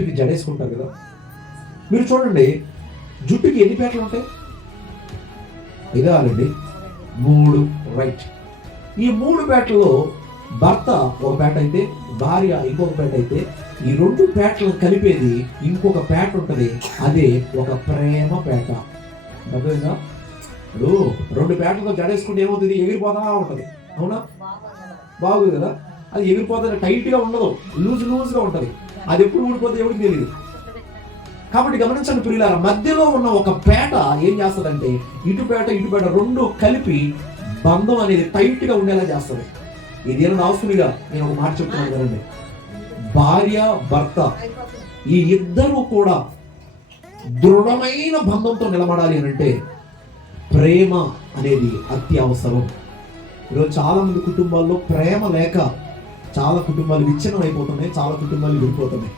జుట్టుకి జడేసుకుంటారు కదా. మీరు చూడండి, జుట్టుకి ఎన్ని పేటలు ఉంటాయి? ఇదాలండి 3. రైట్. ఈ 3 పేటల్లో భర్త ఒక పేట అయితే, భార్య ఇంకొక పేట అయితే, ఈ 2 పేటలను కలిపేది ఇంకొక పేట ఉంటుంది. అదే ఒక ప్రేమ పేట. అర్థమైందా? ఇప్పుడు 2 పేటలతో జడేసుకుంటే ఏమవుతుంది? ఎగిరిపోతా ఉంటుంది. అవునా? బాగుంది కదా. అది ఎగిరిపోతే టైట్గా ఉండదు, లూజ్గా ఉంటుంది. అది ఎప్పుడు ఊడిపోతే ఎవరికి తెలియదు. కాబట్టి గమనించండి ప్రియులారా, మధ్యలో ఉన్న ఒక పేట ఏం చేస్తుందంటే ఇటు పేట 2 కలిపి బంధం అనేది టైట్గా ఉండేలా చేస్తుంది. ఇదేమన్నా అవసరంగా నేను ఒక మాట చెప్తున్నాను కదండి. భార్య భర్త ఈ ఇద్దరు కూడా దృఢమైన బంధంతో నిలబడాలి అని అంటే ప్రేమ అనేది అత్యవసరం. ఈరోజు చాలా మంది కుటుంబాల్లో ప్రేమ లేక చాలా కుటుంబాలు విచ్ఛిన్నం అయిపోతున్నాయి, చాలా కుటుంబాలు విడిపోతున్నాయి.